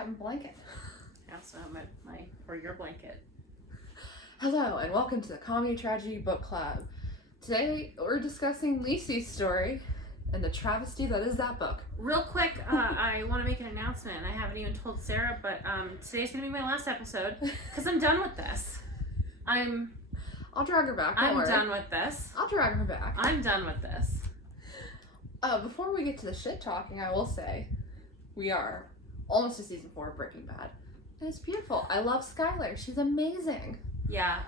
got my blanket. I also have your blanket. Hello, and welcome to the Comedy Tragedy Book Club. Today, we're discussing Lisey's story and the travesty that is that book. Real quick, I want to make an announcement. I haven't even told Sarah, but today's going to be my last episode because I'm done with this. I'll drag her back. I'm done with this. I'll drag her back. I'm done with this. Before we get to the shit talking, I will say we are almost to season 4 of Breaking Bad. And it's beautiful. I love Skylar. She's amazing. Yeah,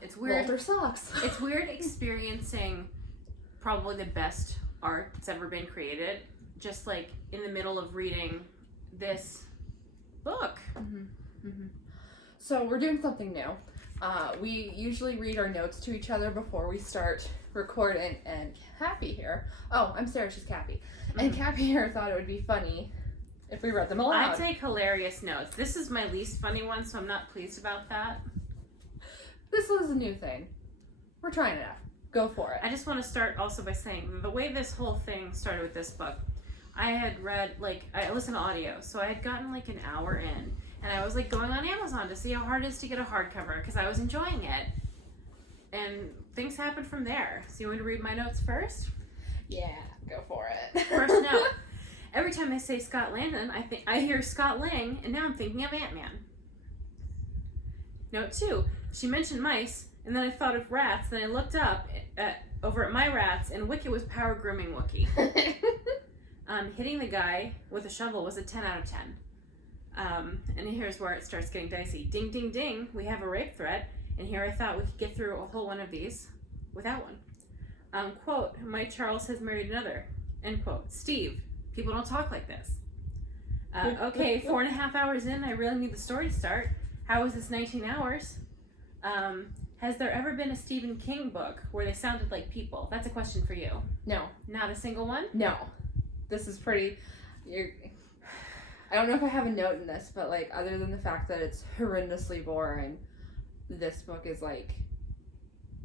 it's weird. Walter sucks. It's weird experiencing probably the best art that's ever been created, just like in the middle of reading this book. Mm-hmm. Mm-hmm. So we're doing something new. We usually read our notes to each other before we start recording, and Cappy here, I'm Sarah, she's Cappy, and Cappy here thought it would be funny if we read them aloud. I take hilarious notes. This is my least funny one, so I'm not pleased about that. This is a new thing. We're trying it out. Go for it. I just want to start also by saying the way this whole thing started with this book, I had read, I listened to audio, so I had gotten an hour in, and I was going on Amazon to see how hard it is to get a hardcover because I was enjoying it. And things happened from there. So you want to read my notes first? Yeah, go for it. First note. Every time I say Scott Landon, I hear Scott Lang, and now I'm thinking of Ant-Man. Note 2. She mentioned mice, and then I thought of rats, then I looked up over at my rats, and Wicket was power grooming Wookie. Hitting the guy with a shovel was a 10 out of 10. And here's where it starts getting dicey. Ding, ding, ding, we have a rape threat, and here I thought we could get through a whole one of these without one. Quote, my Charles has married another. End quote. Steve, people don't talk like this. Okay, 4.5 hours in, I really need the story to start. How is this 19 hours? Has there ever been a Stephen King book where they sounded like people? That's a question for you. No. Not a single one? No. This is pretty... I don't know if I have a note in this, but other than the fact that it's horrendously boring, this book is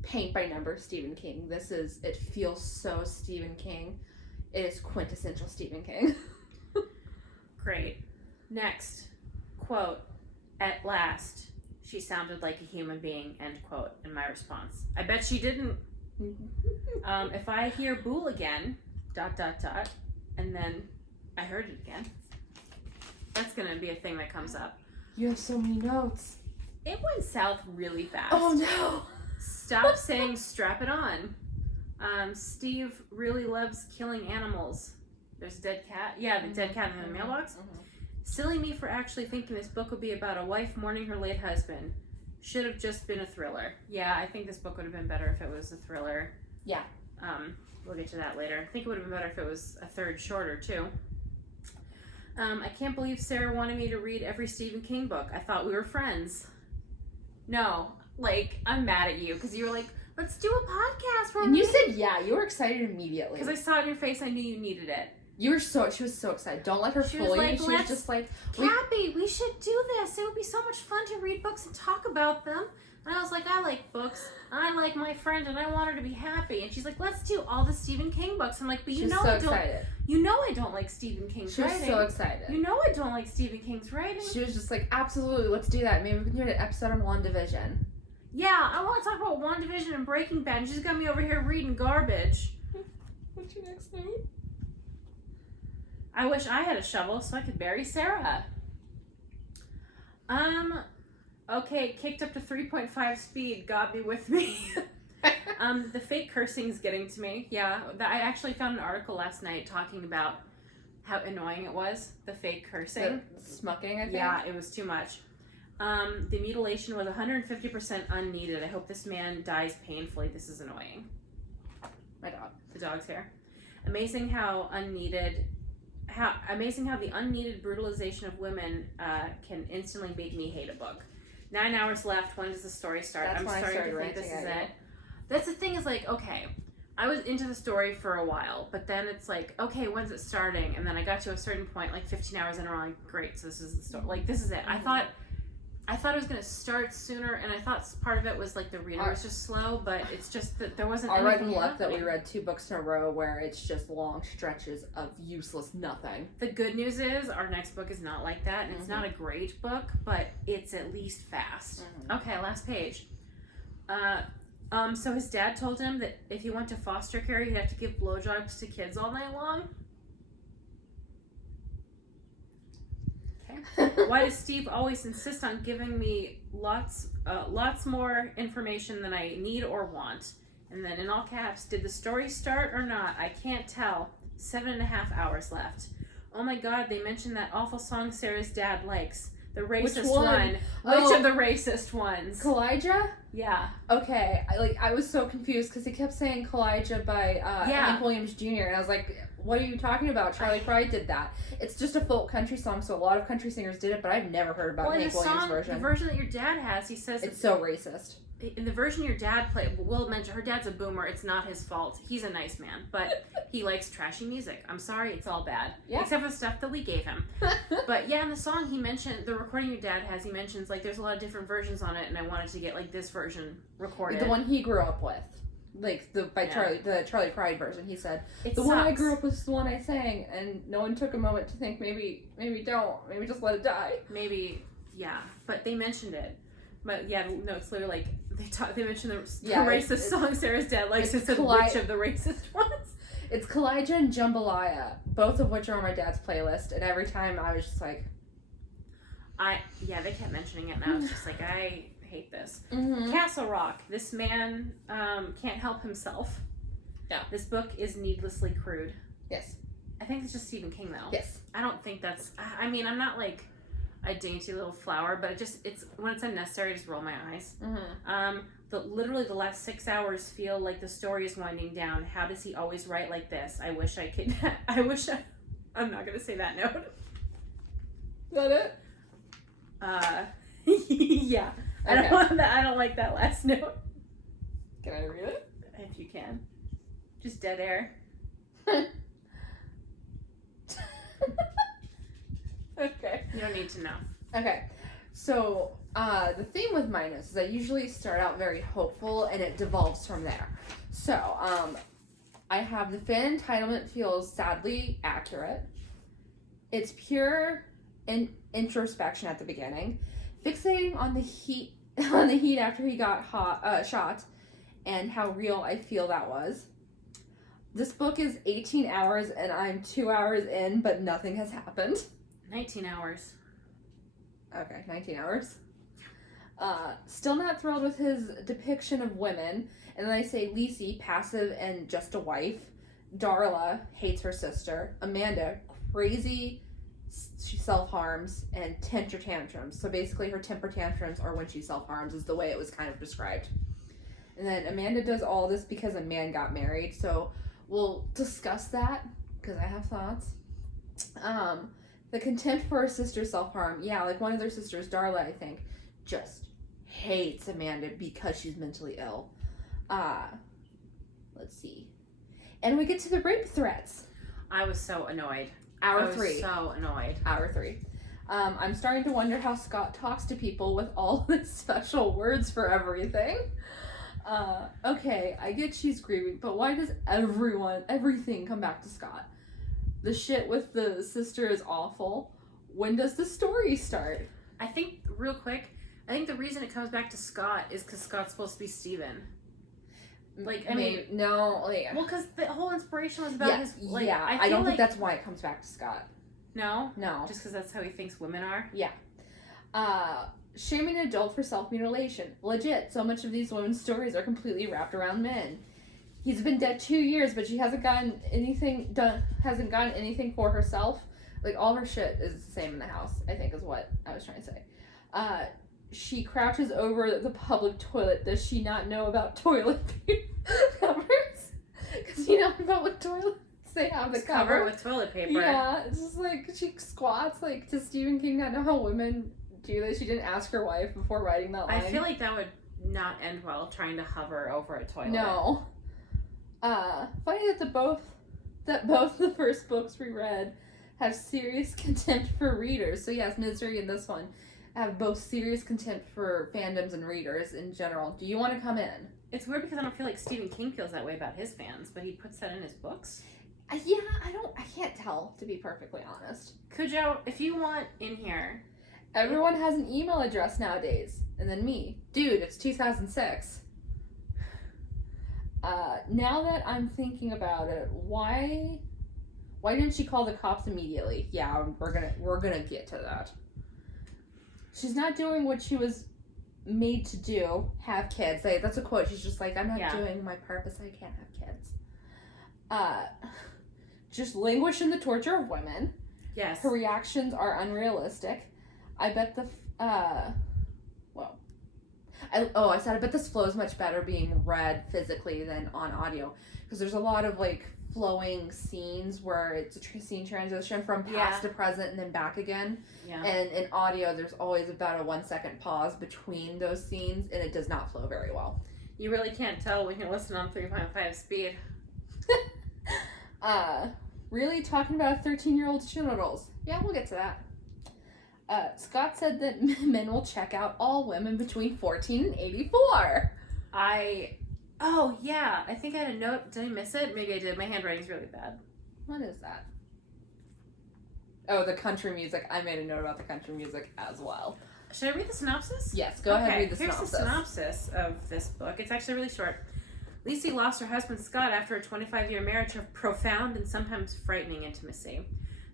paint by number Stephen King. It feels so Stephen King. It is quintessential Stephen King. Great. Next. Quote, at last, she sounded like a human being, end quote, in my response. I bet she didn't. If I hear Bool again, ... and then I heard it again. That's going to be a thing that comes up. You have so many notes. It went south really fast. Oh no! Stop saying strap it on. Steve really loves killing animals. There's a dead cat. Yeah, the dead cat in the mailbox. Mm-hmm. Silly me for actually thinking this book would be about a wife mourning her late husband. Should have just been a thriller. Yeah, I think this book would have been better if it was a thriller. Yeah. We'll get to that later. I think it would have been better if it was a third shorter, too. I can't believe Sarah wanted me to read every Stephen King book. I thought we were friends. No, I'm mad at you because you were let's do a podcast. And you said yeah. You were excited immediately. Because I saw it in your face. I knew you needed it. She was so excited. Don't let her fool you. She was just Cappy, we should do this. It would be so much fun to read books and talk about them. And I was I like books. I like my friend, and I want her to be happy. And she's let's do all the Stephen King books. I'm but you know I don't. Excited. You know I don't like Stephen King's writing. She was so excited. You know I don't like Stephen King's writing. She was just absolutely, let's do that. Maybe we can do an episode on WandaVision. Yeah, I want to talk about WandaVision and Breaking Bad. And she's got me over here reading garbage. What's your next note? I wish I had a shovel so I could bury Sarah. Okay, kicked up to 3.5 speed. God be with me. The fake cursing is getting to me. Yeah, I actually found an article last night talking about how annoying it was, the fake cursing. The smucking, I think. Yeah, it was too much. The mutilation was 150% unneeded. I hope this man dies painfully. This is annoying. My dog. The dog's hair. Amazing how the unneeded brutalization of women can instantly make me hate a book. 9 hours left. When does the story start? I'm starting to think this is it. That's the thing is okay, I was into the story for a while, but then it's okay, when's it starting? And then I got to a certain point, 15 hours in a row, great, so this is the story. This is it. I thought I thought it was going to start sooner, and I thought part of it was like the reader was just slow, but it's just that there wasn't Our red anything and luck that we happening. read 2 books in a row where it's just long stretches of useless nothing. The good news is our next book is not like that, and it's not a great book, but it's at least fast. Okay, last page. So his dad told him that if he went to foster care, he'd have to give blowjobs to kids all night long. Okay. Why does Steve always insist on giving me lots more information than I need or want? And then in all caps, did the story start or not? I can't tell. 7.5 hours left. Oh my God, they mentioned that awful song Sarah's dad likes. The racist one. Which of the racist ones? Kalijah? Yeah. Okay, I was so confused because he kept saying Kalijah by Hank Williams Jr. and I was like, what are you talking about? Charlie Pride did that. It's just a folk country song, so a lot of country singers did it, but I've never heard about Hank Williams' version. The version that your dad has, he says it's so racist. In the version your dad played, Will mentioned her dad's a boomer. It's not his fault. He's a nice man, but he likes trashy music. I'm sorry, it's all bad. Yeah. Except for the stuff that we gave him. But yeah, in the song he mentioned, the recording your dad has, he mentions like there's a lot of different versions on it, and I wanted to get like this version recorded. The one he grew up with. Like the Charlie Pride version, he said it one I grew up with is the one I sang, and no one took a moment to think maybe just let it die. Maybe, yeah, but they mentioned it. But yeah, no, it's literally like they mentioned the racist song Sarah's dad likes. It's which of the racist ones? It's Kalijah and Jambalaya, both of which are on my dad's playlist, and every time I was just like, they kept mentioning it, and I was just like, I hate this. Mm-hmm. Castle Rock. This man can't help himself. Yeah. This book is needlessly crude. Yes. I think it's just Stephen King though. Yes. I don't think that's. I mean, I'm not like a dainty little flower, but it's when it's unnecessary, I just roll my eyes. Mm-hmm. Literally the last 6 hours feel like the story is winding down. How does he always write like this? I wish I could. I'm not gonna say that note. Is that it? Yeah. Okay. I don't want that. I don't like that last note. Can I read it? If you can. Just dead air. Okay. You don't need to know. Okay. So, the theme with mine is I usually start out very hopeful and it devolves from there. So, I have the fan entitlement feels sadly accurate. It's pure introspection at the beginning. Fixating on the heat after he got shot and how real I feel that was. This book is 18 hours and I'm 2 hours in, but nothing has happened. 19 hours. Okay, 19 hours. Still not thrilled with his depiction of women. And then I say Lisey, passive and just a wife. Darla hates her sister. Amanda, crazy, she self-harms. And temper tantrums. So basically her temper tantrums are when she self-harms is the way it was kind of described. And then Amanda does all this because a man got married. So we'll discuss that because I have thoughts. The contempt for her sister's self-harm. Yeah, like one of their sisters, Darla, I think, just hates Amanda because she's mentally ill. Let's see. And we get to the rape threats. I was so annoyed. Hour 3. I was so annoyed. Hour 3. I'm starting to wonder how Scott talks to people with all the special words for everything. Okay, I get she's grieving, but why does everything come back to Scott? The shit with the sister is awful. When does the story start? I think, real quick, the reason it comes back to Scott is because Scott's supposed to be Steven. Like, I mean... No, like... Well, because the whole inspiration was about his... Like, yeah, I don't think that's why it comes back to Scott. No? No. Just because that's how he thinks women are? Yeah. Shaming an adult for self-mutilation. Legit, so much of these women's stories are completely wrapped around men. He's been dead 2 years, but she hasn't gotten anything for herself. Like, all her shit is the same in the house, I think is what I was trying to say. She crouches over the public toilet. Does she not know about toilet paper covers? Because, in public toilets, they have the cover. With toilet paper. Yeah, it's just like, she squats, like, does Stephen King not know how women do this? She didn't ask her wife before writing that line. I feel like that would not end well, trying to hover over a toilet. No. Funny that both the first books we read have serious contempt for readers. So yes, Misery and this one. I have both serious contempt for fandoms and readers in general. Do you want to come in? It's weird because I don't feel like Stephen King feels that way about his fans, but he puts that in his books. Yeah, I can't tell, to be perfectly honest. Cujo, if you want in here. Everyone has an email address nowadays. And then me. Dude, it's 2006. Now that I'm thinking about it, why didn't she call the cops immediately? Yeah, we're gonna get to that. She's not doing what she was made to do, have kids. That's a quote. She's just like, I'm not doing my purpose, I can't have kids. Just languish in the torture of women. Yes. Her reactions are unrealistic. I bet I said I bet this flows much better being read physically than on audio, because there's a lot of like flowing scenes where it's a scene transition from past to present and then back again. Yeah. And in audio, there's always about a 1 second pause between those scenes, and it does not flow very well. You really can't tell when you listen on 3.5 speed. Really talking about a 13-year-old's genitals. Yeah, we'll get to that. Scott said that men will check out all women between 14 and 84. Oh, yeah. I think I had a note. Did I miss it? Maybe I did. My handwriting's really bad. What is that? Oh, the country music. I made a note about the country music as well. Should I read the synopsis? Yes, go ahead and read the Here's synopsis. the synopsis of this book. It's actually really short. Lisey lost her husband Scott after a 25-year marriage of profound and sometimes frightening intimacy.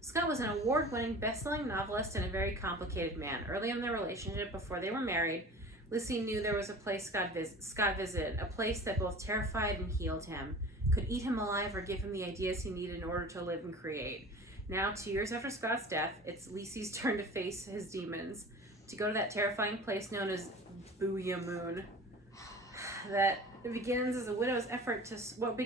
Scott was an award-winning, best-selling novelist and a very complicated man. Early in their relationship, before they were married, Lisey knew there was a place Scott visited, a place that both terrified and healed him, could eat him alive or give him the ideas he needed in order to live and create. Now, 2 years after Scott's death, it's Lisey's turn to face his demons, to go to that terrifying place known as Booyah Moon. That begins as a widow's effort to sort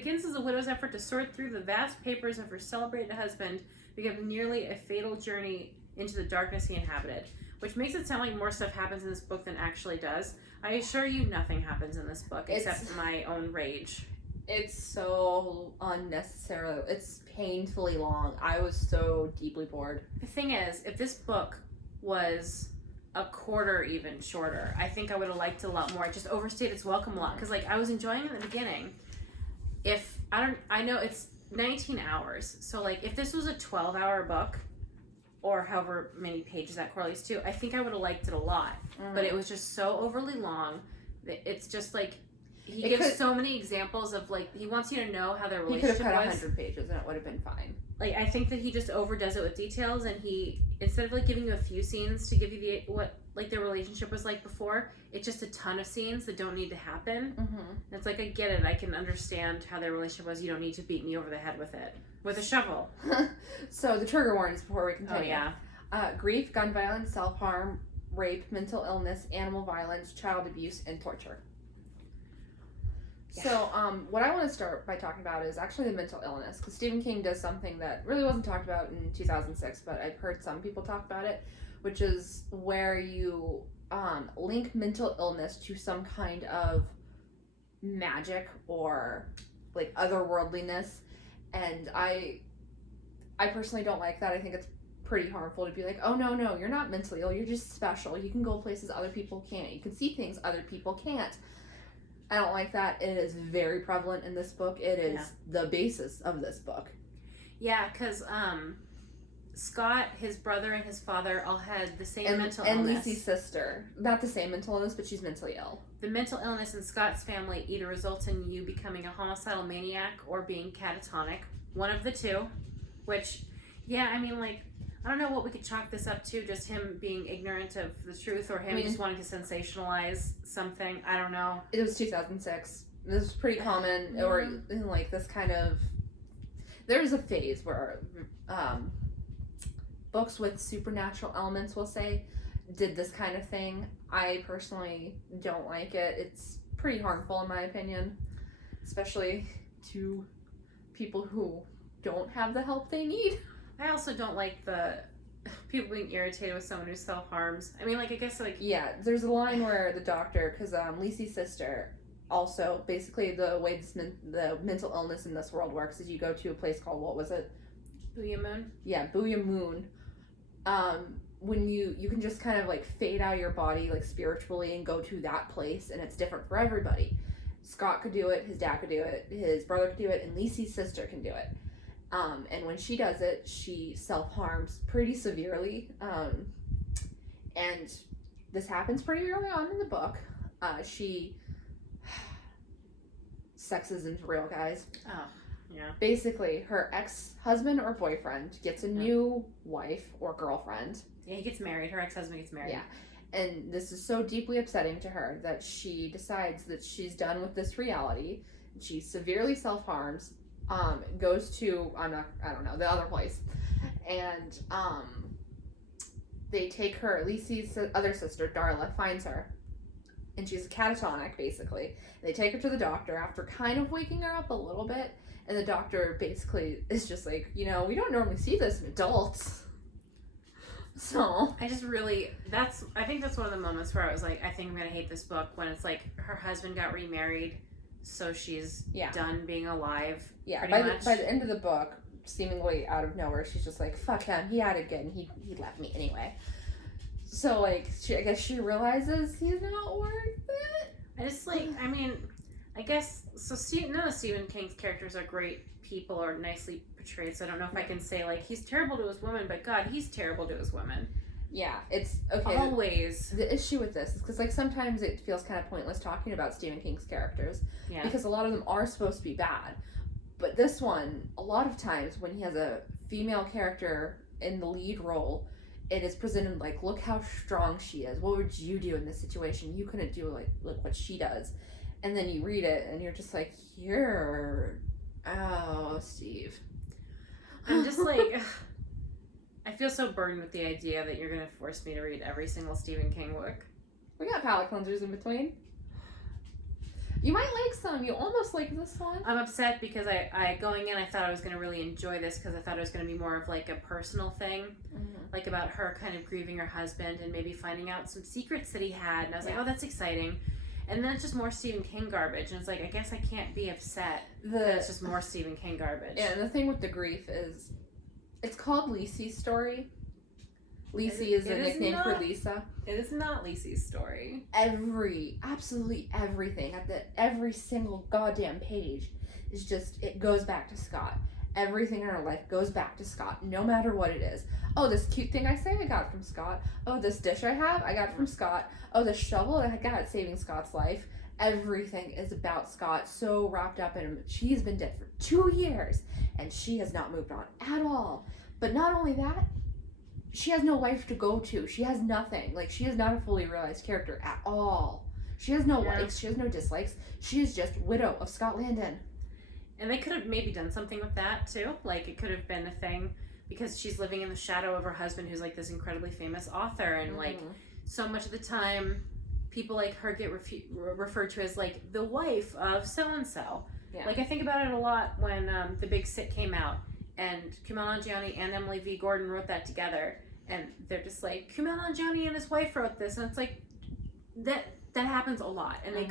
through the vast papers of her celebrated husband becomes nearly a fatal journey into the darkness he inhabited, which makes it sound like more stuff happens in this book than actually does. I assure you nothing happens in this book except my own rage. It's so unnecessary. It's painfully long. I was so deeply bored. The thing is, if this book was a quarter even shorter, I think I would have liked it a lot more. It just overstayed its welcome a lot, because like I was enjoying it in the beginning. I know it's 19 hours, so like if this was a 12-hour book or however many pages that correlates to, I think I would have liked it a lot. But it was just so overly long that it's just like he gives so many examples of like he wants you to know how their relationship was. He could have cut 100 pages and it would have been fine. Like I think that he just overdoes it with details, and he, instead of like giving you a few scenes to give you what like their relationship was like before, it's just a ton of scenes that don't need to happen. And it's like, I get it, I can understand how their relationship was. You don't need to beat me over the head with it with a shovel. So the trigger warnings before we continue. Oh yeah. Grief, gun violence, self-harm, rape, mental illness, animal violence, child abuse, and torture. Yeah. So, what I want to start by talking about is actually the mental illness, because Stephen King does something that really wasn't talked about in 2006, but I've heard some people talk about it, which is where you link mental illness to some kind of magic or like otherworldliness, and I personally don't like that. I think it's pretty harmful to be like, oh no, you're not mentally ill, you're just special, you can go places other people can't, you can see things other people can't. I don't like that. It is very prevalent in this book. It is the basis of this book. Yeah, because Scott, his brother, and his father all had the same mental illness. And Lisey's sister. Not the same mental illness, but she's mentally ill. The mental illness in Scott's family either results in you becoming a homicidal maniac or being catatonic. One of the two. Which, yeah, I mean, like, I don't know what we could chalk this up to, just him being ignorant of the truth or him just wanting to sensationalize something. I don't know. It was 2006. This was pretty common, or in like this kind of... There's a phase where books with supernatural elements, we'll say, did this kind of thing. I personally don't like it. It's pretty harmful in my opinion, especially to people who don't have the help they need. I also don't like the people being irritated with someone who self-harms. I mean, like, I guess, like... Yeah, there's a line where the doctor, because Lisey's sister, also, basically the way the mental illness in this world works is you go to a place called, what was it? Booyah Moon? Yeah, Booyah Moon, when you can just kind of like fade out of your body like spiritually and go to that place, and it's different for everybody. Scott could do it, his dad could do it, his brother could do it, and Lisey's sister can do it. And when she does it, she self-harms pretty severely. And this happens pretty early on in the book. Sexism's real, guys. Oh, yeah. Basically, her ex-husband or boyfriend gets a new wife or girlfriend. Yeah, he gets married. Her ex-husband gets married. Yeah. And this is so deeply upsetting to her that she decides that she's done with this reality. She severely self-harms, goes to, the other place. And they take her, Lisey's other sister, Darla, finds her. And she's catatonic, basically. They take her to the doctor after kind of waking her up a little bit. And the doctor basically is just like, we don't normally see this in adults. So I think that's one of the moments where I was like, I think I'm gonna hate this book, when it's like her husband got remarried, so she's done being alive. Yeah, by the end of the book, seemingly out of nowhere, she's just like, fuck him, he had it good, and he left me anyway. So like, I guess she realizes he's not worth it. I guess so. None of Stephen King's characters are great people or nicely portrayed, so I don't know if I can say like he's terrible to his women, but God, he's terrible to his women. Yeah, it's okay. Always. The issue with this is because like sometimes it feels kind of pointless talking about Stephen King's characters, because a lot of them are supposed to be bad. But this one, a lot of times when he has a female character in the lead role, it is presented like, look how strong she is. What would you do in this situation? You couldn't do like look what she does. And then you read it and you're just like, Steve. I'm just like, I feel so burdened with the idea that you're going to force me to read every single Stephen King book. We got palate cleansers in between. You might like some. You almost like this one. I'm upset because I going in, I thought I was going to really enjoy this because I thought it was going to be more of like a personal thing. Like about her kind of grieving her husband and maybe finding out some secrets that he had. And I was like, oh, that's exciting. And then it's just more Stephen King garbage. And it's like, I guess I can't be upset that it's just more Stephen King garbage. Yeah, and the thing with the grief is, it's called Lisey's story. Lisey is a nickname for Lisa. It is not Lisey's story. Absolutely everything at every single goddamn page is just, it goes back to Scott. Everything in her life goes back to Scott, no matter what it is. Oh, this cute thing I say, I got it from Scott. Oh, this dish I have, I got it from Scott. Oh, this shovel, I got it saving Scott's life. Everything is about Scott, so wrapped up in him. She's been dead for 2 years, and she has not moved on at all. But not only that, she has no life to go to. She has nothing. Like, she is not a fully realized character at all. She has no likes, she has no dislikes. She is just widow of Scott Landon. And they could have maybe done something with that, too. Like, it could have been a thing because she's living in the shadow of her husband, who's, like, this incredibly famous author. And, like, so much of the time, people like her get referred to as, like, the wife of so-and-so. Yeah. Like, I think about it a lot when The Big Sick came out. And Kumail Nanjiani and Emily V. Gordon wrote that together. And they're just like, Kumail Nanjiani and his wife wrote this. And it's like, that happens a lot. And they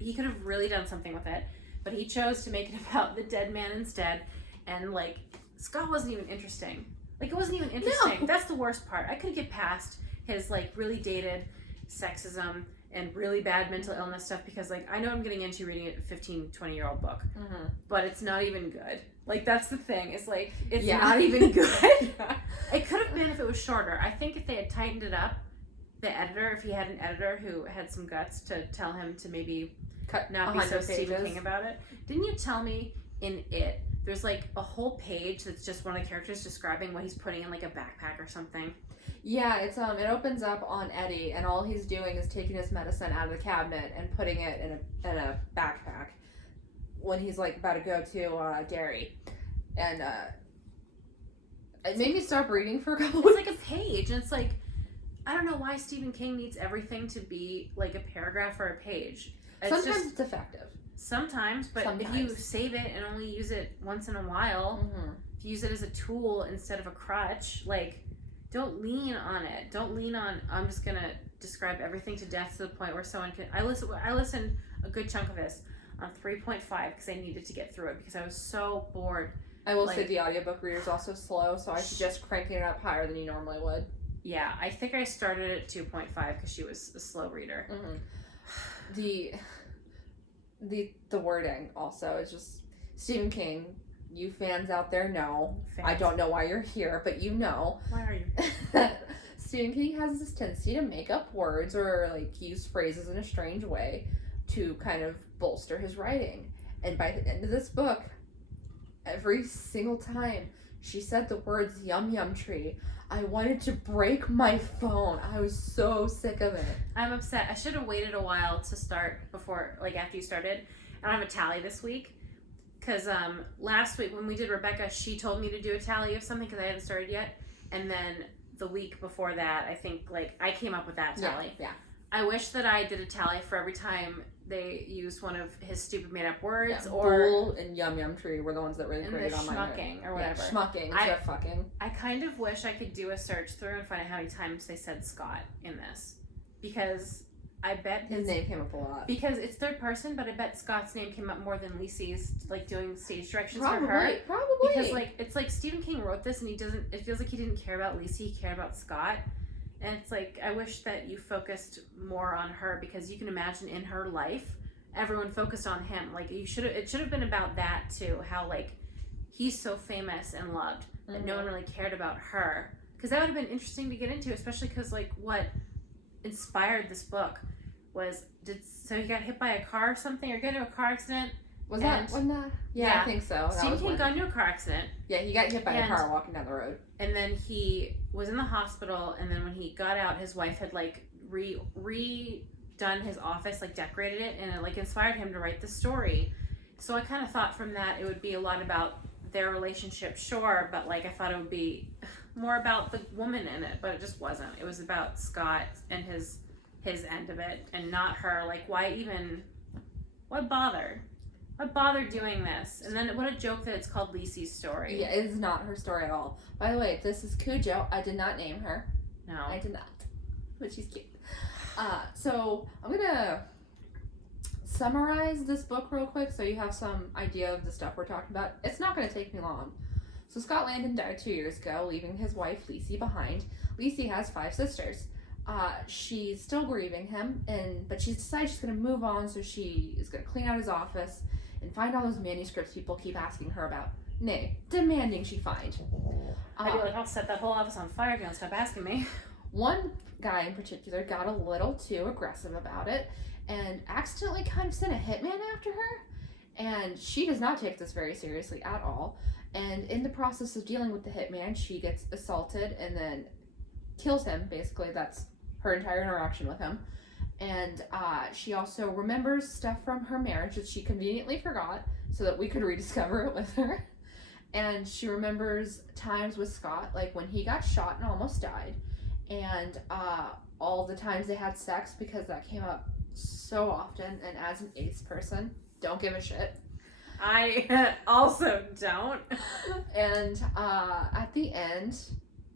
he could have really done something with it. But he chose to make it about the dead man instead. And, like, Scott wasn't even interesting. Like, it wasn't even interesting. No. That's the worst part. I could get past his, like, really dated sexism and really bad mental illness stuff because, like, I know I'm getting into reading a 15, 20-year-old book. But it's not even good. Like, that's the thing. It's, like, it's not even good. It could have been if it was shorter. I think if they had tightened it up, the editor, if he had an editor who had some guts to tell him to maybe not be so Stephen King about it. Didn't you tell me in it, there's like a whole page that's just one of the characters describing what he's putting in like a backpack or something? Yeah, it's it opens up on Eddie, and all he's doing is taking his medicine out of the cabinet and putting it in a backpack when he's like about to go to Gary, and it made me stop reading for a couple. It's like a page, and it's like, I don't know why Stephen King needs everything to be like a paragraph or a page. Sometimes it's effective. Sometimes, but if you save it and only use it once in a while, if you use it as a tool instead of a crutch, like, don't lean on it. Don't lean on, I'm just going to describe everything to death to the point where someone can... I listened a good chunk of this on 3.5 because I needed to get through it because I was so bored. I will say the audiobook reader is also slow, so I suggest cranking it up higher than you normally would. Yeah, I think I started at 2.5 because she was a slow reader. The wording also is just Stephen King. You fans out there know. I don't know why you're here, but you know. Why are you? Stephen King has this tendency to make up words or like use phrases in a strange way to kind of bolster his writing. And by the end of this book, every single time she said the words yum yum tree, I wanted to break my phone. I was so sick of it. I'm upset. I should have waited a while to start before, like after you started. I don't have a tally this week. Because last week when we did Rebecca, she told me to do a tally of something because I hadn't started yet. And then the week before that, I think, like, I came up with that tally. Yeah. I wish that I did a tally for every time they used one of his stupid made-up words. Yeah, or bull and yum yum tree were the ones that really created on my schmucking or whatever. Yeah, schmucking instead of fucking. I kind of wish I could do a search through and find out how many times they said Scott in this. Because I bet his name came up a lot. Because it's third person, but I bet Scott's name came up more than Lisey's, like, doing stage directions for her. Probably. Because, like, it's like Stephen King wrote this and it feels like he didn't care about Lisey, he cared about Scott. And it's like, I wish that you focused more on her because you can imagine in her life, everyone focused on him. Like, it should have been about that too, how, like, he's so famous and loved that no one really cared about her. Because that would have been interesting to get into, especially because, like, what inspired this book was, so he got hit by a car or something, or got into a car accident. Wasn't that? Yeah, I think so. Stephen King got into a car accident. Yeah, he got hit by a car walking down the road. And then he was in the hospital, and then when he got out, his wife had, like, redone his office, like, decorated it, and it, like, inspired him to write the story. So I kind of thought from that it would be a lot about their relationship, sure, but, like, I thought it would be more about the woman in it, but it just wasn't. It was about Scott and his end of it, and not her. Like, why bother? Why bother doing this? And then what a joke that it's called Lisey's story. Yeah, it is not her story at all. By the way, this is Cujo. I did not name her. No. I did not. But she's cute. So I'm gonna summarize this book real quick so you have some idea of the stuff we're talking about. It's not gonna take me long. So Scott Landon died 2 years ago, leaving his wife Lisey behind. Lisey has 5 sisters. She's still grieving him, but she's decided she's going to move on, so she is going to clean out his office and find all those manuscripts people keep asking her about. Nay, demanding she find. I'd be like, I'll set that whole office on fire if you don't stop asking me. One guy in particular got a little too aggressive about it and accidentally kind of sent a hitman after her, and she does not take this very seriously at all. And in the process of dealing with the hitman, she gets assaulted and then kills him, basically. That's her entire interaction with him. And she also remembers stuff from her marriage that she conveniently forgot so that we could rediscover it with her. And she remembers times with Scott, like when he got shot and almost died, and all the times they had sex, because that came up so often. And as an ace person, don't give a shit. I also don't. And at the end,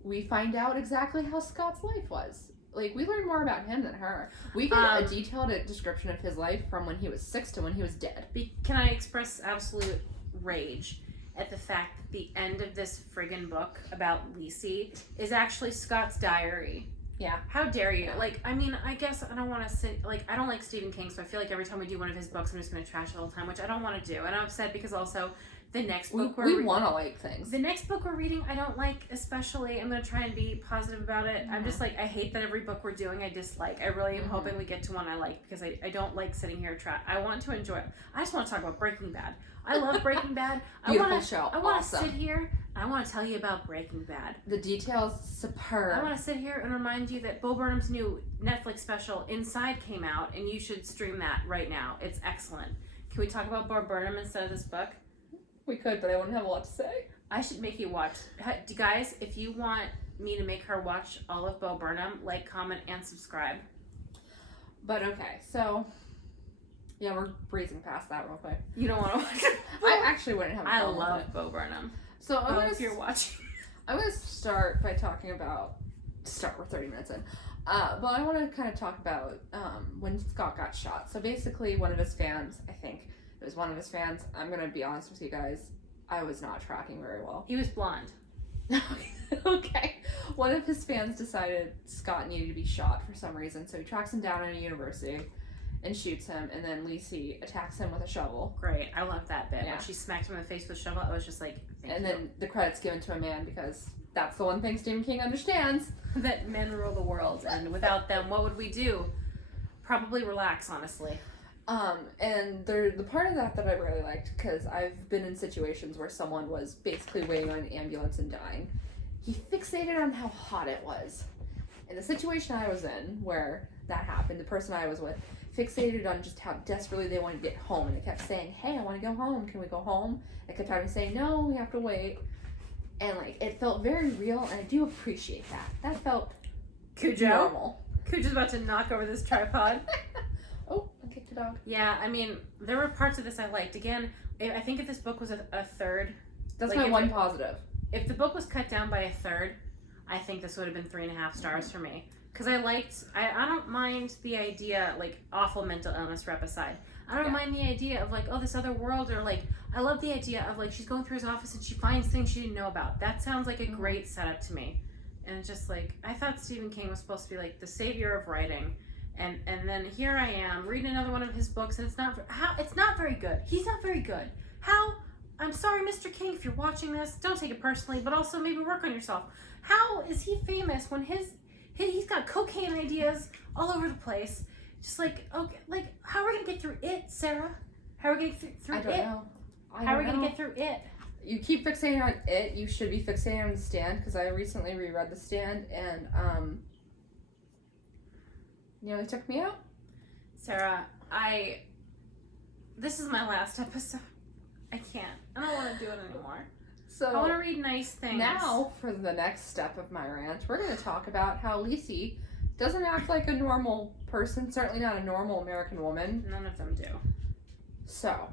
we find out exactly how Scott's life was. Like, we learn more about him than her. We get a detailed description of his life from when he was 6 to when he was dead. Can I express absolute rage at the fact that the end of this friggin' book about Lisey is actually Scott's diary? Yeah. How dare you? Like, I mean, I guess I don't want to say, like, I don't like Stephen King, so I feel like every time we do one of his books, I'm just going to trash it all the time, which I don't want to do. And I'm upset because also the next book we want to like things. The next book we're reading, I don't like especially. I'm going to try and be positive about it. I'm just like, I hate that every book we're doing I dislike. I really am hoping we get to one I like, because I don't like sitting here I want to enjoy it. I just want to talk about Breaking Bad. I love Breaking Bad. Beautiful show. I want to sit here and I want to tell you about Breaking Bad. The details, superb. I want to sit here and remind you that Bo Burnham's new Netflix special, Inside, came out, and you should stream that right now. It's excellent. Can we talk about Bo Burnham instead of this book? We could, but I wouldn't have a lot to say. I should make you watch. Guys, if you want me to make her watch all of Bo Burnham, like, comment, and subscribe. But okay, so yeah, we're breezing past that real quick. You don't want to watch it? I actually wouldn't have a I problem love with it. Bo Burnham. So if you're watching. I'm going to start by talking about, we're 30 minutes in. But I want to kind of talk about when Scott got shot. So basically one of his fans, I think it was one of his fans, I'm going to be honest with you guys, I was not tracking very well. He was blonde. Okay. One of his fans decided Scott needed to be shot for some reason, so he tracks him down at a university and shoots him, and then Lisey attacks him with a shovel. Great. I love that bit. Yeah. When she smacked him in the face with a shovel, I was just like, thank you. Then the credit's given to a man because that's the one thing Stephen King understands. That men rule the world, and without them, what would we do? Probably relax, honestly. And the part of that I really liked, because I've been in situations where someone was basically waiting on an ambulance and dying. He fixated on how hot it was. In the situation I was in, where that happened, the person I was with fixated on just how desperately they wanted to get home, and they kept saying, hey, I want to go home, can we go home? I kept having to say, no, we have to wait. And like, it felt very real, and I do appreciate that. That felt normal. Cujo's about to knock over this tripod. Oh, I kicked a dog. Yeah, I mean, there were parts of this I liked. Again, I think if this book was a third... That's like my one positive. If the book was cut down by a third, I think this would have been 3.5 stars for me. Because I don't mind the idea, like, awful mental illness rep aside. I don't mind the idea of, like, oh, this other world, or, like, I love the idea of, like, she's going through his office and she finds things she didn't know about. That sounds like a great setup to me. And it's just, like, I thought Stephen King was supposed to be, like, the savior of writing. And then here I am, reading another one of his books, and it's not very good. He's not very good. How? I'm sorry, Mr. King, if you're watching this, don't take it personally, but also maybe work on yourself. How is he famous when he's got cocaine ideas all over the place? Just like, okay, like, how are we gonna get through it, Sarah? How are we gonna get through it? I don't know. How are we gonna get through it? You keep fixating on it. You should be fixating on The Stand, because I recently reread The Stand, and nearly took me out. Sarah, this is my last episode. I can't. I don't want to do it anymore. So I want to read nice things. Now, for the next step of my rant, we're going to talk about how Lisey doesn't act like a normal person, certainly not a normal American woman. None of them do. So,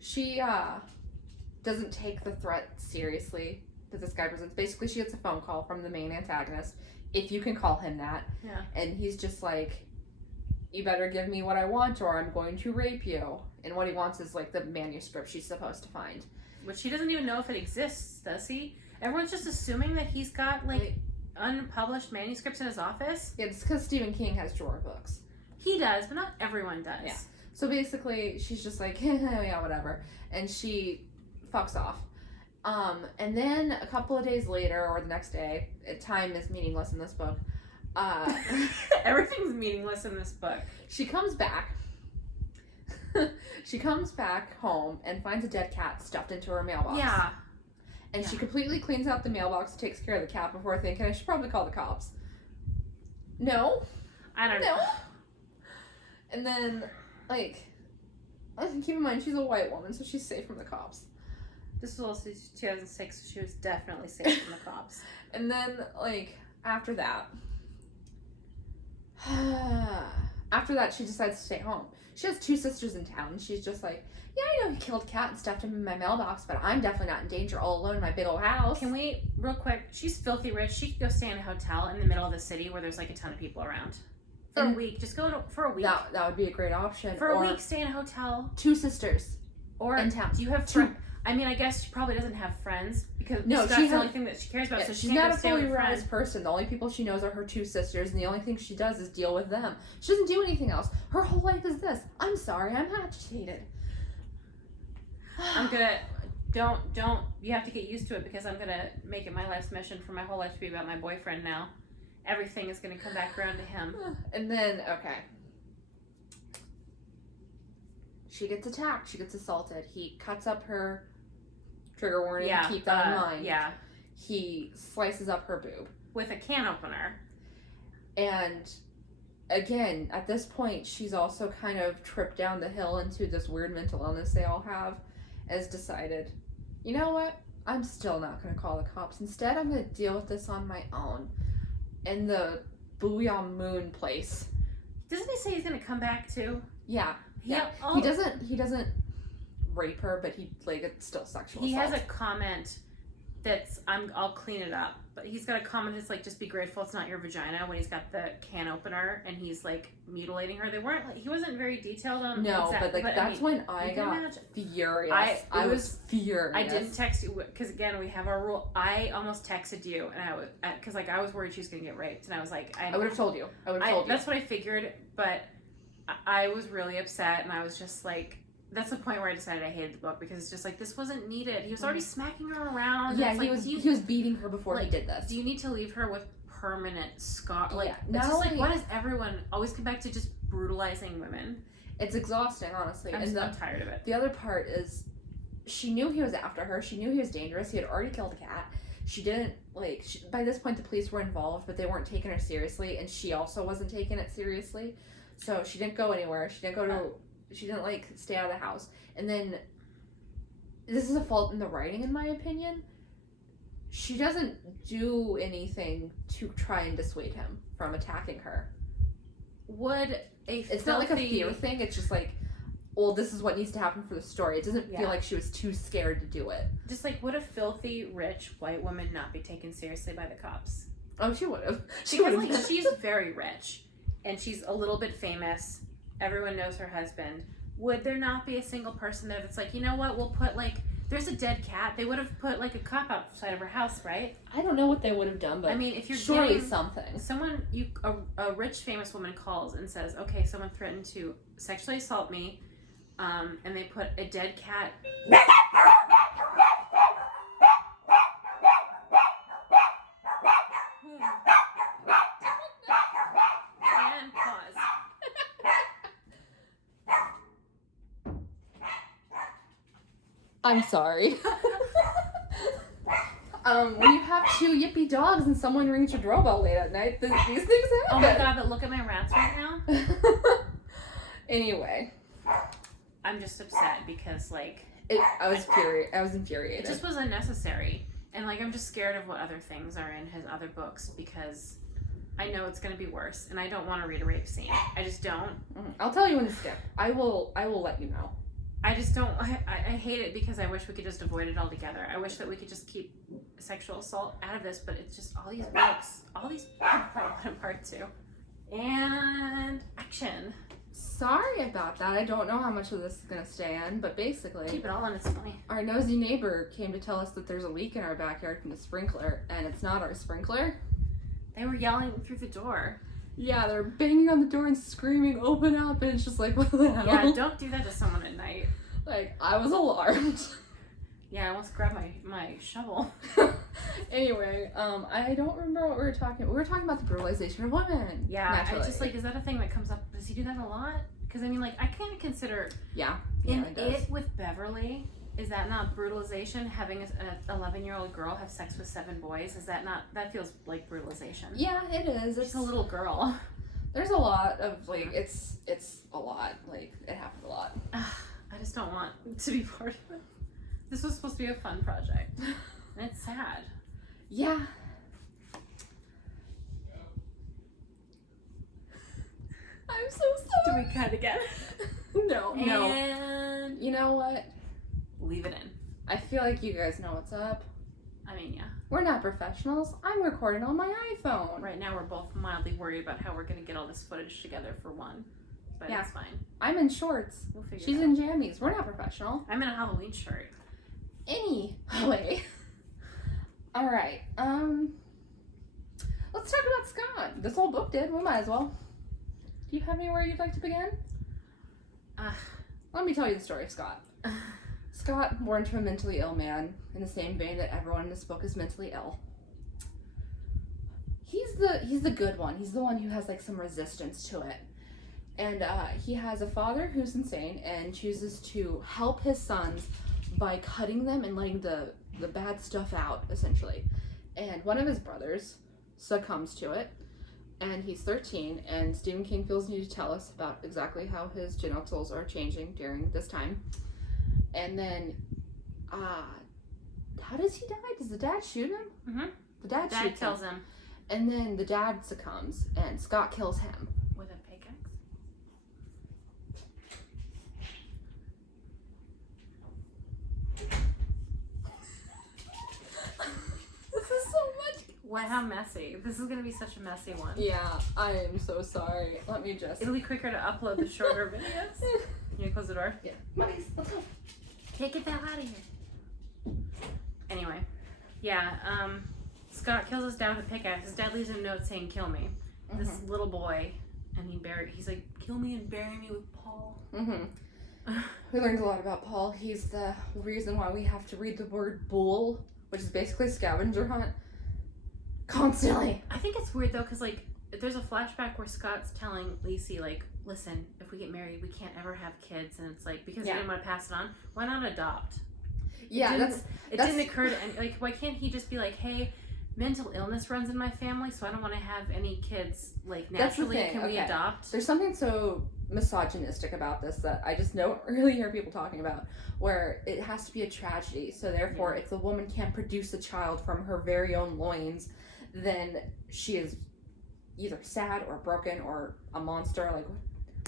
she doesn't take the threat seriously that this guy presents. Basically, she gets a phone call from the main antagonist, if you can call him that. Yeah. And he's just like, you better give me what I want or I'm going to rape you. And what he wants is like the manuscript she's supposed to find. Which he doesn't even know if it exists, does he? Everyone's just assuming that he's got like unpublished manuscripts in his office. Yeah, it's because Stephen King has drawer books. He does, but not everyone does. Yeah. So basically, she's just like, yeah, whatever. And she fucks off. And then a couple of days later, or the next day, time is meaningless in this book. Everything's meaningless in this book. She comes back. She comes back home and finds a dead cat stuffed into her mailbox. Yeah. And she completely cleans out the mailbox and takes care of the cat before thinking, I should probably call the cops. No. I don't know. And then, like, keep in mind, she's a white woman, so she's safe from the cops. This was also 2006, so she was definitely safe from the cops. And then, like, after that, she decides to stay home. She has 2 sisters in town, and she's just like, yeah, I know he killed a cat and stuffed him in my mailbox, but I'm definitely not in danger all alone in my big old house. Can we, real quick, she's filthy rich. She could go stay in a hotel in the middle of the city where there's like a ton of people around. For a week. Just go for a week. That would be a great option. For a week, stay in a hotel. 2 sisters. Or in town. Do you have friends? I mean, I guess she probably doesn't have friends because that's the only thing that she cares about. Yeah, so she's not a fully realized person. The only people she knows are her 2 sisters, and the only thing she does is deal with them. She doesn't do anything else. Her whole life is this. I'm sorry, I'm agitated. I'm gonna you have to get used to it because I'm gonna make it my life's mission for my whole life to be about my boyfriend now. Everything is gonna come back around to him. And then, okay. She gets attacked. She gets assaulted. He cuts up her trigger warning. Keep that in mind. Yeah. He slices up her boob. With a can opener. And again, at this point, she's also kind of tripped down the hill into this weird mental illness they all have, has decided, you know what? I'm still not going to call the cops. Instead, I'm going to deal with this on my own. In the Booyah Moon place. Doesn't he say he's going to come back too? Yeah. Yeah. He doesn't rape her, but he, like, it's still sexual assault. He has a comment that's, I'll clean it up. but he's got a comment that's like, just be grateful it's not your vagina, when he's got the can opener and he's like mutilating her. They weren't like, he wasn't very detailed on but like that's when I got furious. I was furious. I didn't text you because again we have our rule. I almost texted you and I was because like I was worried she was gonna get raped and I was like I would have told you. I would have told you. That's what I figured, but I was really upset and I was just like. That's the point where I decided I hated the book because it's just like this wasn't needed. He was already smacking her around. Yeah, he was beating her before he did this. Do you need to leave her with permanent scar? Like, yeah, it's just like, why does everyone always come back to just brutalizing women? It's exhausting, honestly. I'm tired of it. The other part is, she knew he was after her. She knew he was dangerous. He had already killed a cat. She didn't by this point the police were involved, but they weren't taking her seriously, and she also wasn't taking it seriously. So she didn't go anywhere. She didn't like stay out of the house. And then this is a fault in the writing, in my opinion. She doesn't do anything to try and dissuade him from attacking her. It's not like a fear thing. It's just like, well, this is what needs to happen for the story. It doesn't feel like she was too scared to do it. Just like, would a filthy, rich white woman not be taken seriously by the cops? Oh, she would have. She's very rich, and she's a little bit famous. Everyone knows her husband. Would there not be a single person there that's like, you know what, we'll put like, there's a dead cat. They would have put like a cop outside of her house, right? I don't know what they would have done, but I mean, if you're surely something. Someone, a rich famous woman calls and says, okay, someone threatened to sexually assault me, and they put a dead cat. And pause. I'm sorry. When you have two yippy dogs and someone rings your doorbell late at night, these things happen. Oh my god, but look at my rats right now. Anyway. I'm just upset because, like... I was infuriated. It just was unnecessary. And, like, I'm just scared of what other things are in his other books because I know it's going to be worse. And I don't want to read a rape scene. I just don't. I'll tell you when to skip. I will let you know. I just don't... I hate it because I wish we could just avoid it altogether. I wish that we could just keep sexual assault out of this, but it's just all these books. All these... part 2. And action. Sorry about that. I don't know how much of this is going to stay in, but basically... Keep it all in, it's funny. Our nosy neighbor came to tell us that there's a leak in our backyard from the sprinkler, and it's not our sprinkler. They were yelling through the door. Yeah, they're banging on the door and screaming, open up, and it's just like, what the hell? Yeah, don't do that to someone at night. Like, I was alarmed. Yeah, I almost grabbed my shovel. Anyway, I don't remember what we were talking about. We were talking about the brutalization of women. Yeah, naturally. I just, like, is that a thing that comes up? Does he do that a lot? Because, I mean, like, I kind of consider... Yeah, in it does. It with Beverly, is that not brutalization? Having an 11-year-old girl have sex with 7 boys? Is that not... That feels like brutalization. Yeah, it is. It's a little girl. There's a lot of, like, it's a lot. Like, it happens a lot. I just don't want to be part of it. This was supposed to be a fun project. And it's sad. Yeah. I'm so sorry. Do we cut again? No. And you know what? Leave it in. I feel like you guys know what's up. I mean, yeah. We're not professionals. I'm recording on my iPhone. Right now, we're both mildly worried about how we're going to get all this footage together for one. But yeah. It's fine. I'm in shorts. We'll figure She's it out. in jammies. We're not professional. I'm in a Halloween shirt. Anyway. All right. Let's talk about Scott. This whole book did. We might as well. Do you have anywhere you'd like to begin? Let me tell you the story of Scott. Scott, born to a mentally ill man, in the same vein that everyone in this book is mentally ill. He's the good one. He's the one who has, like, some resistance to it. And he has a father who's insane and chooses to help his sons by cutting them and letting the bad stuff out, essentially. And one of his brothers succumbs to it, and he's 13, and Stephen King feels the need to tell us about exactly how his genitals are changing during this time. And then, how does he die? Does the dad shoot him? Mm-hmm. The dad kills him. And then the dad succumbs, and Scott kills him. With a pickaxe? This is so much. What? How messy? This is gonna be such a messy one. Yeah, I am so sorry. Let me just. It'll be quicker to upload the shorter videos. Can you close the door? Yeah. Nice. Let's go. Hey, get the hell out of here. Anyway, yeah. Scott kills his dad with a pickaxe. His dad leaves him a note saying, "Kill me." This little boy, and he's like, "Kill me and bury me with Paul." We learned a lot about Paul. He's the reason why we have to read the word bull, which is basically scavenger hunt, constantly. I think it's weird though, because like there's a flashback where Scott's telling Lisey, like, listen, if we get married, we can't ever have kids, and it's like, because he didn't want to pass it on, why not adopt? Yeah, it didn't occur to any, like, why can't he just be like, hey, mental illness runs in my family, so I don't want to have any kids, like, naturally. Can we adopt? There's something so misogynistic about this that I just don't really hear people talking about, where it has to be a tragedy, so therefore if the woman can't produce a child from her very own loins, then she is either sad or broken or a monster, like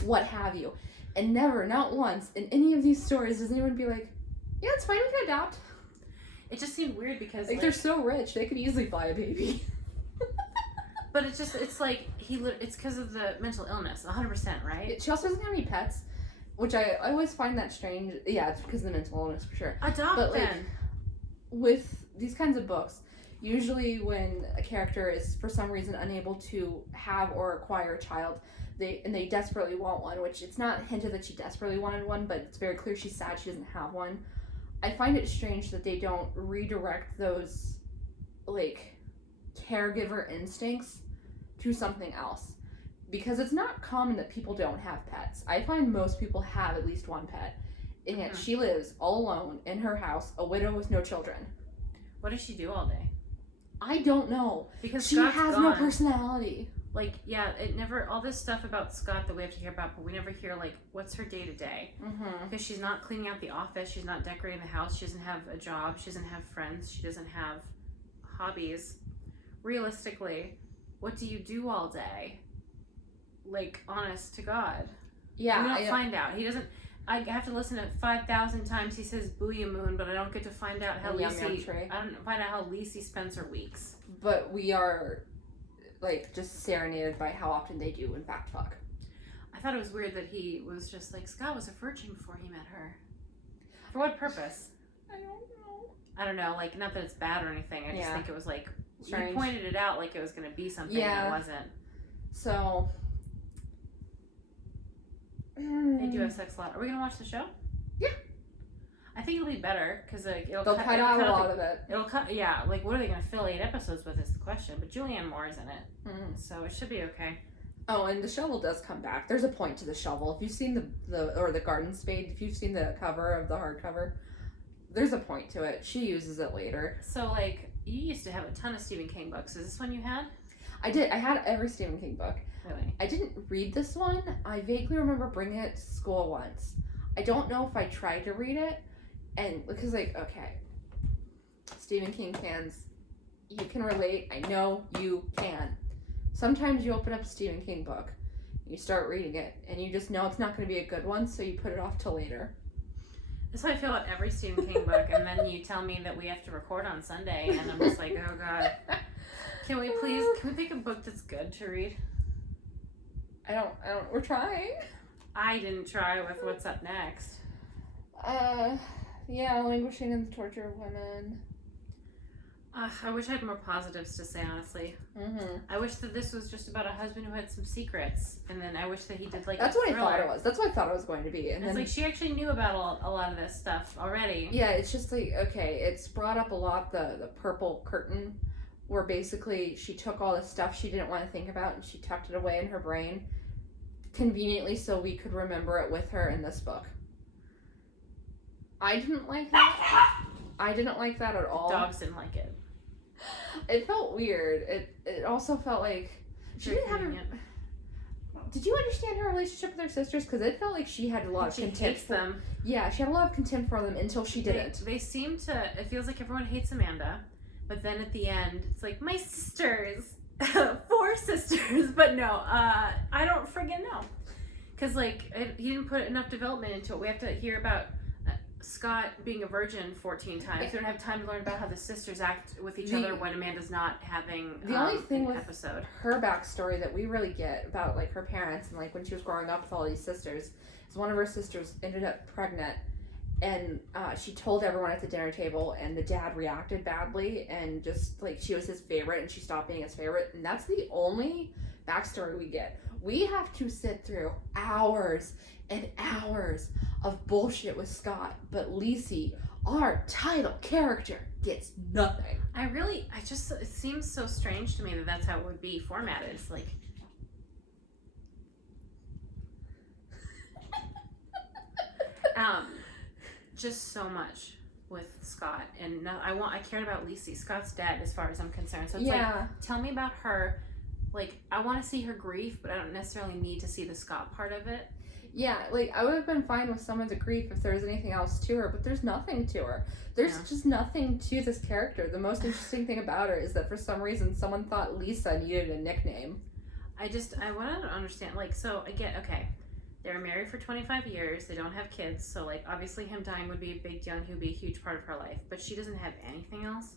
what have you. And never, not once, in any of these stories does anyone be like, yeah, it's fine, we can adopt. It just seemed weird because like they're so rich, they could easily buy a baby. But it's like it's because of the mental illness, 100%, right? She also doesn't have any pets, which I always find that strange. Yeah, it's because of the mental illness for sure. Adopt but, then. Like, with these kinds of books, usually when a character is for some reason unable to have or acquire a child, they desperately want one, which it's not hinted that she desperately wanted one, but it's very clear she's sad she doesn't have one. I find it strange that they don't redirect those, like, caregiver instincts to something else. Because it's not common that people don't have pets. I find most people have at least one pet. And yet she lives all alone in her house, a widow with no children. What does she do all day? I don't know. Because she Scott's has gone. no personality. Like, yeah, it never, all this stuff about Scott that we have to hear about, but we never hear, like, what's her day to day? Because she's not cleaning out the office, she's not decorating the house, she doesn't have a job, she doesn't have friends, she doesn't have hobbies. Realistically, what do you do all day? Like, honest to God. Yeah. We don't find out. He doesn't, I have to listen to 5,000 times he says Booyah Moon, but I don't get to find out how Lisey, I don't find out how Lisey spends her weeks. But we are, like, just serenaded by how often they do, in fact, fuck. I thought it was weird that he was just like, Scott was a virgin before he met her. For what purpose? I don't know, like, not that it's bad or anything, I just think it was like, strange. You pointed it out like it was going to be something and it wasn't. So... They do have sex a lot. Are we going to watch the show? Yeah. I think it'll be better, because they'll cut out a lot of it. It'll cut, yeah, like, what are they going to fill 8 episodes with is the question, but Julianne Moore is in it, so it should be okay. Oh, and the shovel does come back. There's a point to the shovel. If you've seen the garden spade, if you've seen the cover of the hardcover, there's a point to it. She uses it later. So, like, you used to have a ton of Stephen King books. Is this one you had? I did. I had every Stephen King book. Really? I didn't read this one. I vaguely remember bringing it to school once. I don't know if I tried to read it, and because, like, okay, Stephen King fans, you can relate. I know you can. Sometimes you open up a Stephen King book, you start reading it, and you just know it's not going to be a good one, so you put it off till later. That's how I feel about every Stephen King book, and then you tell me that we have to record on Sunday, and I'm just like, oh god. Can we pick a book that's good to read? we're trying. I didn't try with What's Up Next. Yeah, Languishing in the Torture of Women. I wish I had more positives to say, honestly. I wish that this was just about a husband who had some secrets, and then I wish that he did, like, That's what I thought it was. That's what I thought it was going to be. And it's like she actually knew about a lot of this stuff already. Yeah, it's just like, okay, it's brought up a lot, the purple curtain, where basically she took all the stuff she didn't want to think about and she tucked it away in her brain, conveniently so we could remember it with her in this book. I didn't like that. I didn't like that at all. The dogs didn't like it. It felt weird. It also felt like she didn't have a... Did you understand her relationship with her sisters? Because it felt like she had a lot of contempt for them. Yeah, she had a lot of contempt for them until she didn't. They seem to... It feels like everyone hates Amanda, but then at the end, it's like, my sisters. 4 sisters. But no, I don't friggin' know. Because, like, he didn't put enough development into it. We have to hear about... Scott being a virgin 14 times. They don't have time to learn about how the sisters act with each other when Amanda's not having the only thing an with episode. Her backstory that we really get about like her parents and like when she was growing up with all these sisters is one of her sisters ended up pregnant, and she told everyone at the dinner table, and the dad reacted badly, and just like she was his favorite and she stopped being his favorite, and that's the only backstory we get. We have to sit through hours and hours of bullshit with Scott, but Lisey, our title character, gets nothing. It seems so strange to me that that's how it would be formatted. It's like, just so much with Scott, and no, I cared about Lisey. Scott's dead as far as I'm concerned, so it's like, tell me about her. Like, I want to see her grief, but I don't necessarily need to see the Scott part of it. Yeah, like, I would have been fine with some of the grief if there was anything else to her, but there's nothing to her. There's just nothing to this character. The most interesting thing about her is that for some reason someone thought Lisa needed a nickname. I want to understand, like, so, again, okay, they were married for 25 years, they don't have kids, so, like, obviously him dying would be a big deal and he would be a huge part of her life, but she doesn't have anything else?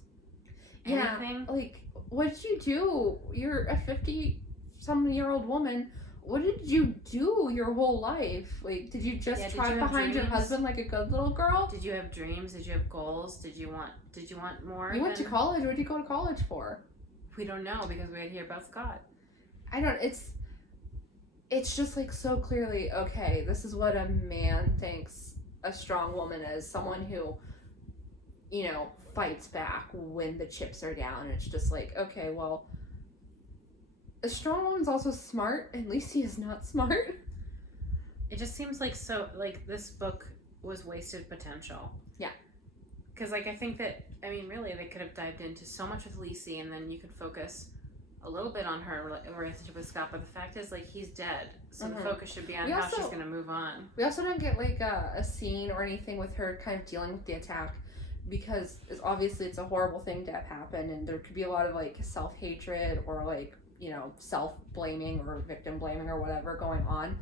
Anything? Yeah, like, what did you do? You're a 50-some-year-old woman. What did you do your whole life? Like, did you just try behind your husband like a good little girl? Did you have dreams? Did you have goals? Did you want more? You went to college. What did you go to college for? We don't know because we had to hear about Scott. It's just like so clearly, okay, this is what a man thinks a strong woman is. Someone who, you know, fights back when the chips are down. It's just like, okay, well, a strong woman's also smart, and Lisey is not smart. It just seems like this book was wasted potential. Yeah. Because, like, I think that, I mean, really, they could have dived into so much with Lisey, and then you could focus a little bit on her relationship with Scott, but the fact is, like, he's dead, so the focus should be on how she's going to move on. We also don't get, like, a scene or anything with her kind of dealing with the attack, because obviously it's a horrible thing to have happen, and there could be a lot of, like, self-hatred or, like, you know, self-blaming or victim-blaming or whatever going on.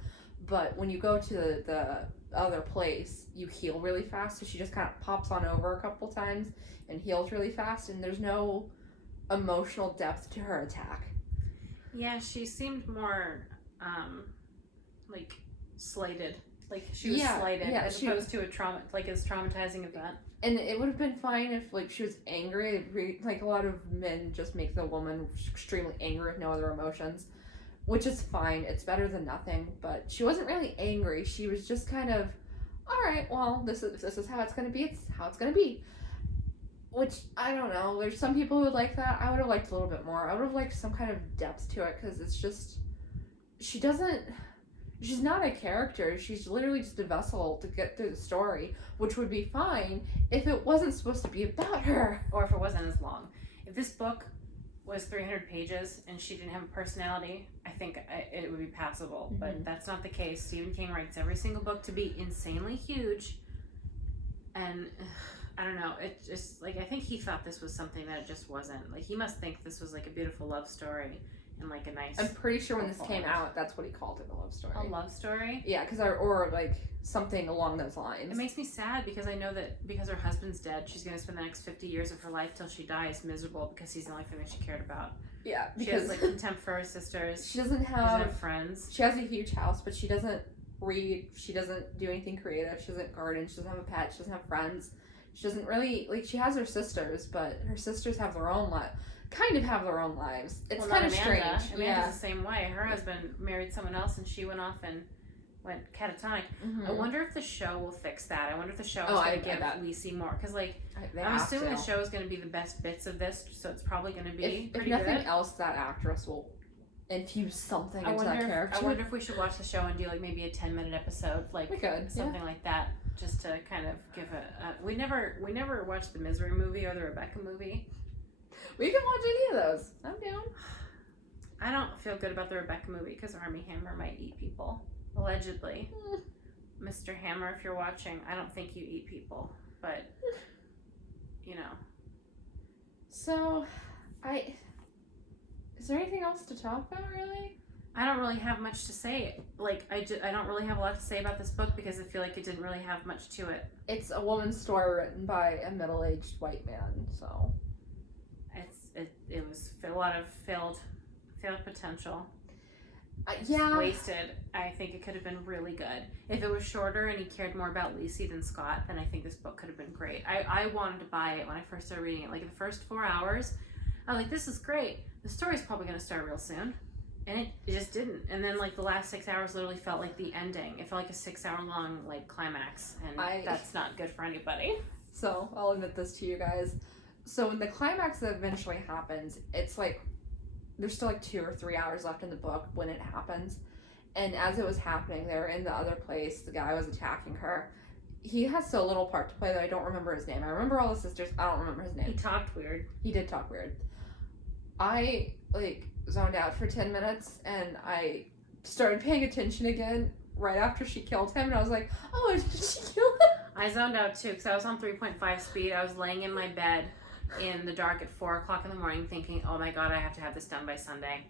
But when you go to the other place, you heal really fast, so she just kind of pops on over a couple times and heals really fast, and there's no emotional depth to her attack. Yeah, she seemed more, like, slighted. Like, she was slighted as opposed to a traumatizing event. And it would have been fine if, like, she was angry. Like, a lot of men just make the woman extremely angry with no other emotions, which is fine. It's better than nothing. But she wasn't really angry. She was just kind of, all right, well, this is how it's going to be. It's how it's going to be. Which, I don't know. There's some people who would like that. I would have liked a little bit more. I would have liked some kind of depth to it, because it's just, she's not a character. She's literally just a vessel to get through the story, which would be fine if it wasn't supposed to be about her. Or if it wasn't as long. If this book was 300 pages and she didn't have a personality, I think it would be passable. Mm-hmm. But that's not the case. Stephen King writes every single book to be insanely huge. And I don't know. It just, like, I think he thought this was something that it just wasn't. Like, he must think this was, like, a beautiful love story. And, like, a nice... I'm pretty sure when this came out, that's what he called it, a love story. A love story? Yeah, or like, something along those lines. It makes me sad because I know that because her husband's dead, she's going to spend the next 50 years of her life till she dies miserable because he's the only thing that she cared about. Yeah, because... She has, like, contempt for her sisters. She doesn't have friends. She has a huge house, but she doesn't read. She doesn't do anything creative. She doesn't garden. She doesn't have a pet. She doesn't have friends. She doesn't really... Like, she has her sisters, but her sisters have their own life. Kind of have their own lives. It's kind of strange. Amanda's the same way. Her husband married someone else and she went off and went catatonic. Mm-hmm. I wonder if the show will fix that. I wonder if the show is going to give Lisey more. Because, like, I'm assuming the show is going to be the best bits of this, so it's probably going to be pretty good. If nothing else, that actress will infuse something into that character. I wonder if we should watch the show and do, like, maybe a 10-minute episode. Like, we could. Something like that. Just to kind of give we never watched the Misery movie or the Rebecca movie. We can watch any of those. I'm down. I don't feel good about the Rebecca movie because Armie Hammer might eat people. Allegedly. Mr. Hammer, if you're watching, I don't think you eat people. But, you know. So, is there anything else to talk about, really? I don't really have much to say. Like, I don't really have a lot to say about this book because I feel like it didn't really have much to it. It's a woman's story written by a middle-aged white man, so. It was a lot of failed potential. Yeah. Wasted. I think it could have been really good. If it was shorter and he cared more about Lisey than Scott, then I think this book could have been great. I wanted to buy it when I first started reading it. Like, the first 4 hours, I was like, this is great. The story's probably going to start real soon. And it just didn't. And then, like, the last 6 hours literally felt like the ending. It felt like a 6 hour long, like, climax. And that's not good for anybody. So, I'll admit this to you guys. So, when the climax eventually happens, it's like, there's still like 2 or 3 hours left in the book when it happens. And as it was happening, they were in the other place. The guy was attacking her. He has so little part to play that I don't remember his name. I remember all the sisters. I don't remember his name. He talked weird. He did talk weird. I, like, zoned out for 10 minutes, and I started paying attention again right after she killed him, and I was like, oh, did she kill him? I zoned out, too, because I was on 3.5 speed. I was laying in my bed in the dark at 4 o'clock in the morning thinking, oh my god, I have to have this done by Sunday.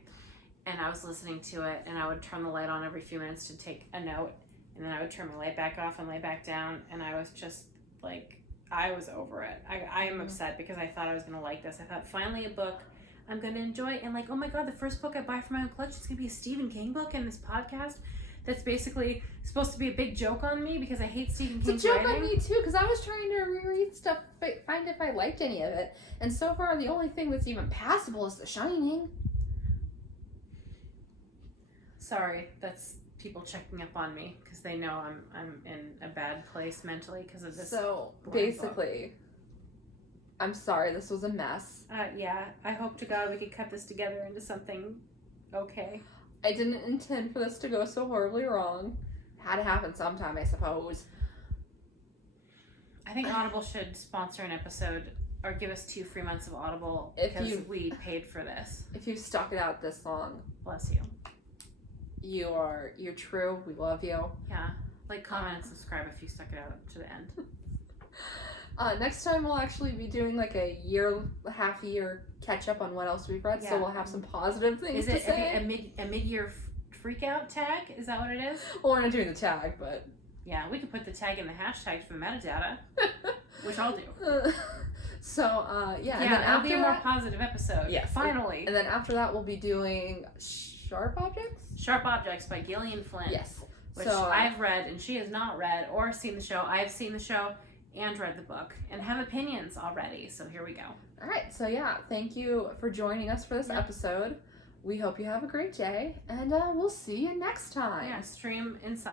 And I was listening to it, and I would turn the light on every few minutes to take a note, and then I would turn my light back off and lay back down, and I was just like, I was over it. I am upset because I thought I was going to like this. I thought, finally a book I'm going to enjoy, and like, oh my god, the first book I buy for my own collection is going to be a Stephen King book in this podcast that's basically supposed to be a big joke on me because I hate Stephen King's writing. It's a joke writing. on me too, because I was trying to reread stuff, find if I liked any of it, and so far the only thing that's even passable is The Shining. Sorry, that's people checking up on me because they know I'm in a bad place mentally because of this. So basically, I'm sorry, this was a mess. Yeah, I hope to God we could cut this together into something okay. I didn't intend for this to go so horribly wrong. Had to happen sometime, I suppose. I think Audible should sponsor an episode or give us 2 free months of Audible because we paid for this. If you've stuck it out this long, bless you. You're true. We love you. Yeah. Like, comment, and subscribe if you stuck it out to the end. Next time we'll actually be doing like a half year catch up on what else we've read, so we'll have some positive things to say. Is it a mid-year freak out tag? Is that what it is? Well, we're not doing the tag, but yeah, we could put the tag in the hashtag for the metadata, which I'll do. Yeah, and then it'll be a more positive episode. Yes, finally. And then after that, we'll be doing Sharp Objects. Sharp Objects by Gillian Flynn. Yes, which I've read and she has not read or seen the show. I have seen the show and read the book and have opinions already, so here we go. Alright, so yeah, thank you for joining us for this episode. We hope you have a great day, and we'll see you next time. Yeah, stream inside.